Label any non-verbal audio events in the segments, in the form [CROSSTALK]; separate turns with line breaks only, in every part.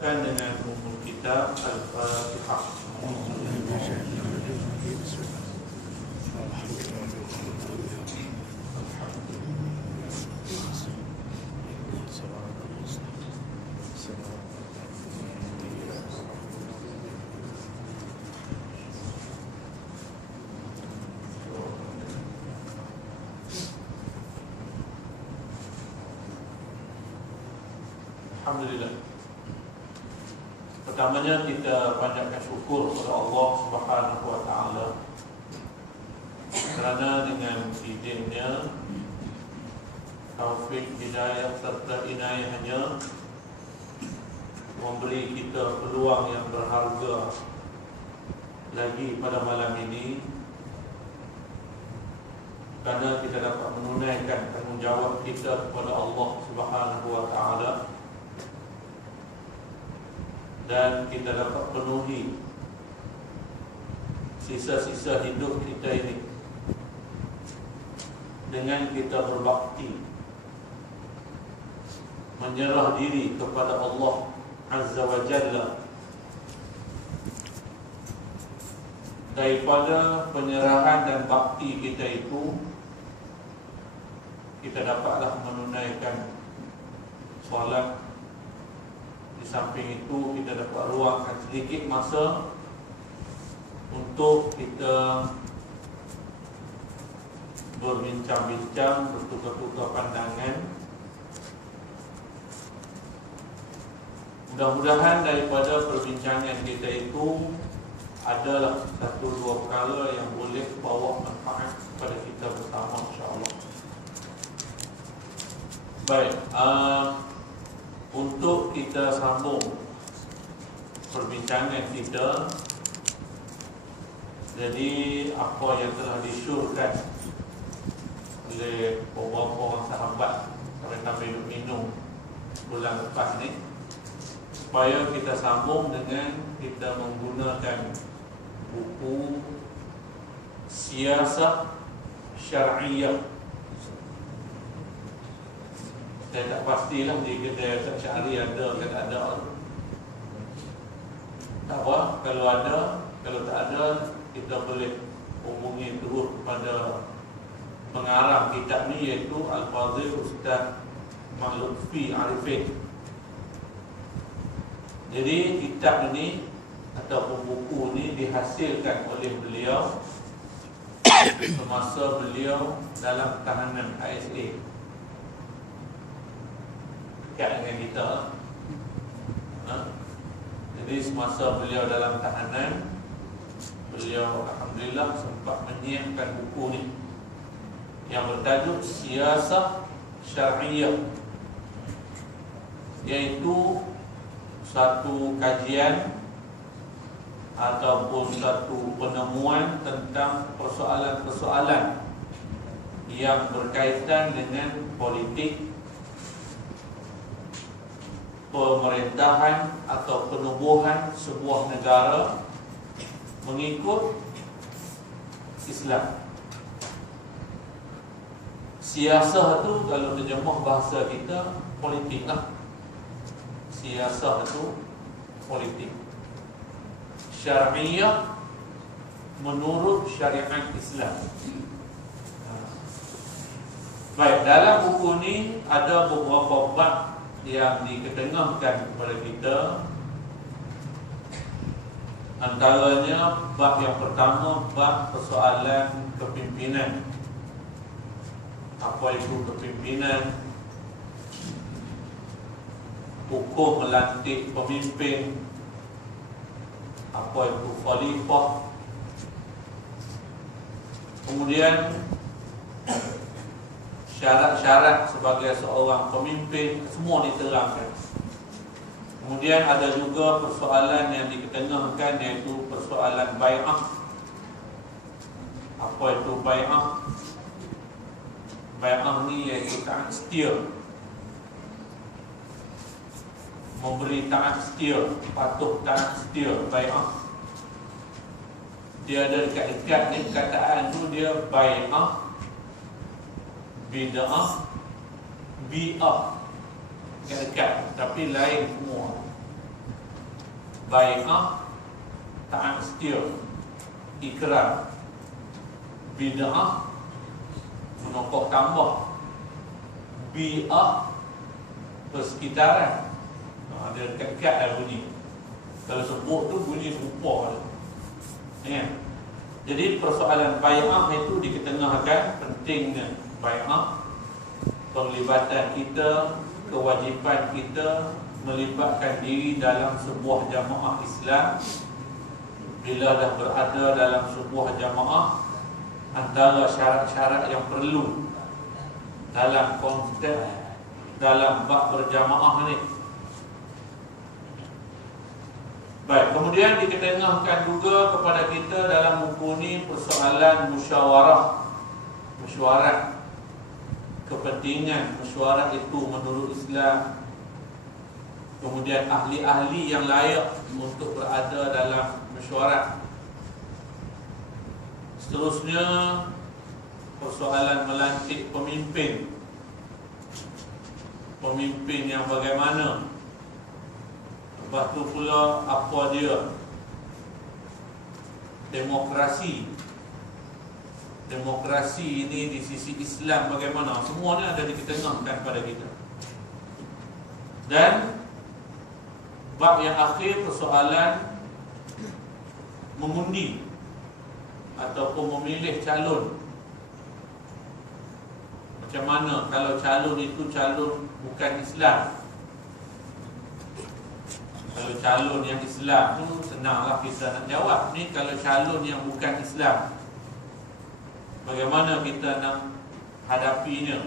Kan dengan umum kita Al-Fatihah Alhamdulillah Pertamanya kita panjatkan syukur kepada Allah Subhanahu wa taala kerana dengan izinnya taufik hidayah serta inayahnya memberi kita peluang yang berharga lagi pada malam ini kerana kita dapat menunaikan tanggungjawab kita kepada Allah Subhanahu wa taala dan kita dapat penuhi sisa-sisa hidup kita ini. Dengan kita berbakti menyerah diri kepada Allah Azza wa Jalla. Daripada penyerahan dan bakti kita itu kita dapatlah menunaikan solat di samping itu kita dapat ruangkan sedikit masa untuk kita berbincang-bincang, bertukar-tukar pandangan. Mudah-mudahan daripada perbincangan kita itu adalah satu dua perkara yang boleh bawa manfaat kepada kita bersama insya-Allah. Baik, uh, untuk kita sambung perbincangan kita jadi apa yang telah disyurkan oleh beberapa orang sahabat kerana minum minum bulan lepas ni supaya kita sambung dengan kita menggunakan buku siasah syariah saya tak pastilah di kedai Ustaz Syahri ada ke tak ada. Tak apa, kalau ada Kalau tak ada, kita boleh hubungi terus kepada Pengarang kitab ni iaitu Al-Fadhil Ustaz Mahlutfi Arifin. Jadi kitab ini Ataupun buku ini dihasilkan oleh beliau [COUGHS] Semasa beliau dalam tahanan ISA dekat dengan kita ha? Jadi semasa beliau dalam tahanan Beliau Alhamdulillah sempat menyiapkan buku ni Yang bertajuk Siasah Syariah Iaitu Satu kajian Ataupun satu penemuan Tentang persoalan-persoalan Yang berkaitan dengan politik pemerintahan atau penubuhan sebuah negara mengikut Islam. Siasah itu kalau terjemah bahasa kita politik lah. Siasah itu politik. Syariah menurut syariat Islam. Baik, dalam buku ini ada beberapa bab yang diketengahkan kepada kita Antaranya bab yang pertama Bab persoalan kepimpinan. Apa itu kepimpinan? Hukum melantik pemimpin. Apa itu khalifah? Kemudian syarat-syarat sebagai seorang pemimpin semua diterangkan. Kemudian ada juga persoalan yang diketengahkan iaitu persoalan bai'ah. Apa itu bai'ah? Bai'ah ni iaitu taat setia. Memberi taat setia, patuh taat setia, bai'ah. Dia ada dekat-dekat ni kataan tu dia bai'ah bid'ah bi'ah. Dekat tapi lain semua. Bai'ah Ta'am setia Ikrar Bida'ah Menokok tambah. Bi'ah Persekitaran. Ha, Ada dekat-dekat lah bunyi. Kalau sebut tu bunyi serupa tu Ya. Jadi persoalan bai'ah itu diketengahkan pentingnya bai'ah penglibatan kita, kewajipan kita melibatkan diri dalam sebuah jamaah Islam. Bila dah berada dalam sebuah jamaah antara syarat-syarat yang perlu dalam konteks dalam bab berjamaah ni. Baik, kemudian diketengahkan juga kepada kita dalam buku ini persoalan musyawarah. Mesyuarat Kepentingan mesyuarat itu menurut Islam. Kemudian ahli-ahli yang layak untuk berada dalam mesyuarat. Seterusnya Persoalan melantik pemimpin. Pemimpin yang bagaimana? Lepas tu pula apa dia? Demokrasi Demokrasi ini di sisi Islam bagaimana? Semua ni ada diketengahkan pada kita. Dan Bab yang akhir persoalan Mengundi Ataupun memilih calon. Macam mana kalau calon itu calon bukan Islam? Kalau calon yang Islam tu senanglah kita nak jawab. Ni kalau calon yang bukan Islam bagaimana kita nak hadapinya?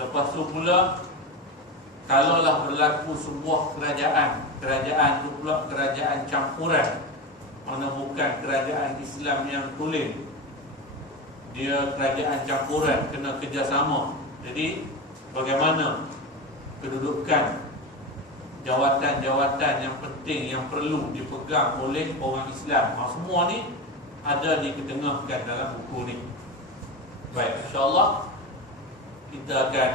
Lepas tu pula kalaulah berlaku sebuah kerajaan kerajaan tu pula kerajaan campuran mana bukan kerajaan Islam yang tulen. Dia kerajaan campuran kena kerjasama. Jadi bagaimana kedudukan jawatan-jawatan yang penting yang perlu dipegang oleh orang Islam. Semua ni ada diketengahkan dalam buku ni. Baik, insya-Allah kita akan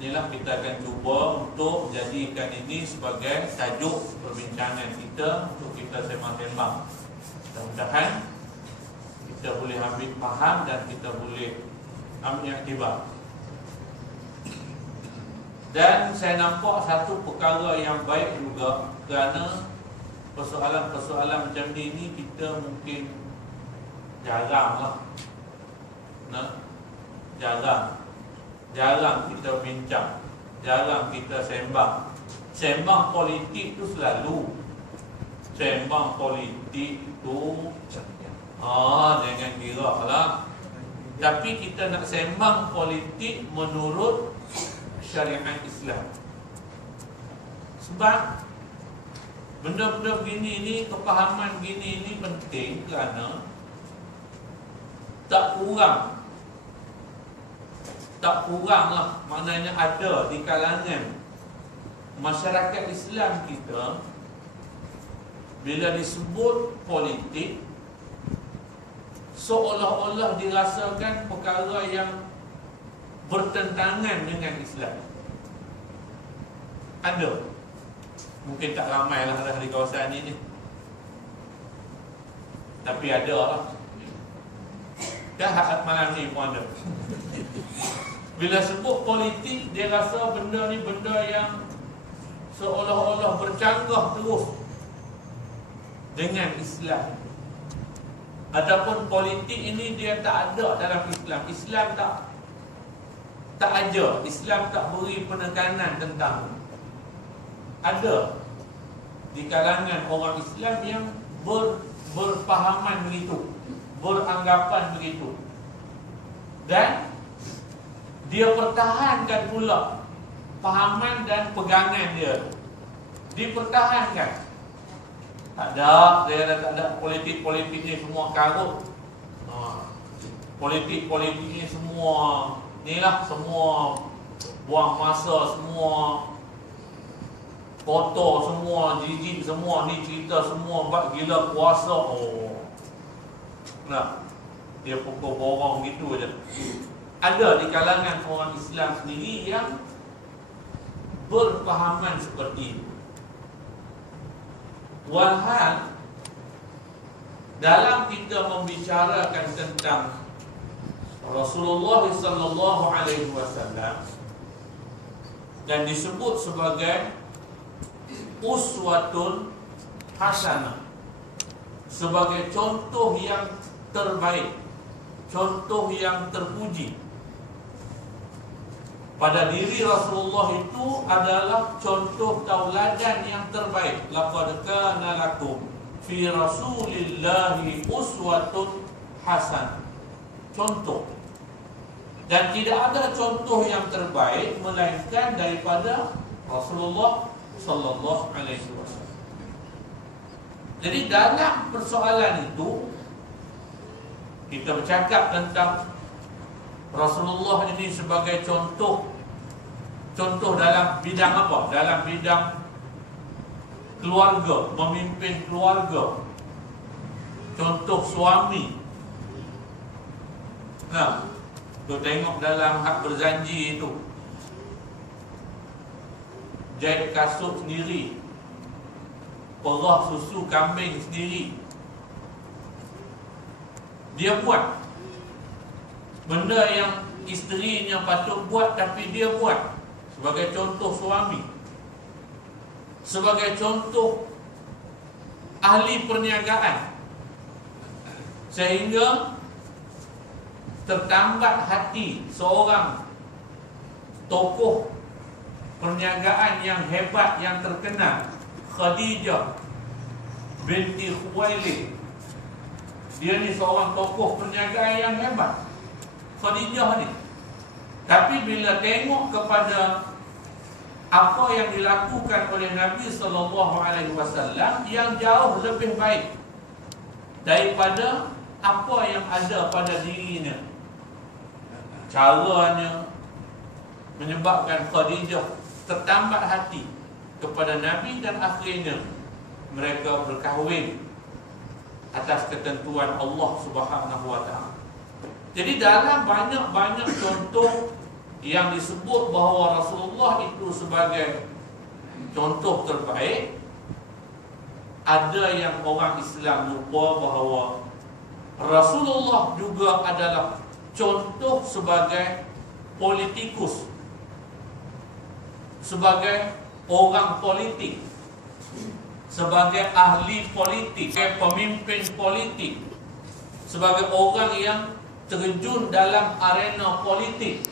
inilah kita akan cuba untuk jadikan ini sebagai tajuk perbincangan kita untuk kita sembang-sembang. Mudah-mudahan kita boleh ambil faham dan kita boleh ambil aktibat. Dan saya nampak satu perkara yang baik juga Kerana persoalan-persoalan macam ni ni kita mungkin jarang lah. Nah, Jarang. Jarang kita bincang. Jarang kita sembang. Sembang politik tu selalu. Sembang politik tu Ah, jangan kira lah. Tapi kita nak sembang politik menurut syariat Islam. Sebab Benda-benda begini ni Kepahaman begini ni penting Kerana Tak kurang. Tak kurang lah Maknanya ada di kalangan Masyarakat Islam kita Bila disebut politik Seolah-olah dirasakan perkara yang bertentangan dengan Islam. Ada Mungkin tak ramai lah di kawasan ini. Tapi ada lah. Dah malam ni pun ada Bila sebut politik Dia rasa benda ni benda yang Seolah-olah bercanggah terus Dengan Islam. Adapun politik ini dia tak ada dalam Islam. Islam tak tak ada. Islam tak beri penekanan tentang ada di kalangan orang Islam yang ber, berpahaman begitu beranggapan begitu. Dan dia pertahankan pula pahaman dan pegangan dia. Dipertahankan. Tak ada dah tak ada politik-politik ni semua karut. Ha. politik-politik ni semua Inilah semua Buang masa semua Kotor semua Jijik semua Ni cerita semua Buat gila puasa. Oh. Nah Dia pukul borong gitu je. Ada di kalangan orang Islam sendiri Yang Berpahaman seperti itu. Walhal dalam kita membicarakan tentang Rasulullah sallallahu alaihi wasallam dan disebut sebagai uswatun hasanah sebagai contoh yang terbaik contoh yang terpuji. Pada diri Rasulullah itu adalah contoh tauladan yang terbaik. Laqad kana lakum fi rasulillahi uswatun hasanah contoh. Dan tidak ada contoh yang terbaik melainkan daripada Rasulullah sallallahu alaihi wasallam. Jadi dalam persoalan itu kita bercakap tentang Rasulullah ini sebagai contoh contoh dalam bidang apa? Dalam bidang keluarga, memimpin keluarga. Contoh suami. Nah, tu tengok dalam hak berjanji itu. Jahit kasut sendiri. Perah susu kambing sendiri. Dia buat benda yang isterinya patut buat tapi dia buat sebagai contoh suami sebagai contoh ahli perniagaan sehingga tertambat hati seorang tokoh perniagaan yang hebat yang terkenal. Khadijah binti Khuwailid. Dia ni seorang tokoh perniagaan yang hebat. Khadijah ni. Tapi bila tengok kepada apa yang dilakukan oleh Nabi sallallahu alaihi wasallam yang jauh lebih baik daripada apa yang ada pada dirinya. Caranya menyebabkan Khadijah tertambat hati kepada Nabi dan akhirnya mereka berkahwin atas ketentuan Allah Subhanahu wa taala. Jadi dalam banyak-banyak contoh yang disebut bahawa Rasulullah itu sebagai contoh terbaik ada yang orang Islam lupa bahawa Rasulullah juga adalah contoh sebagai politikus sebagai orang politik sebagai ahli politik sebagai pemimpin politik sebagai orang yang terjun dalam arena politik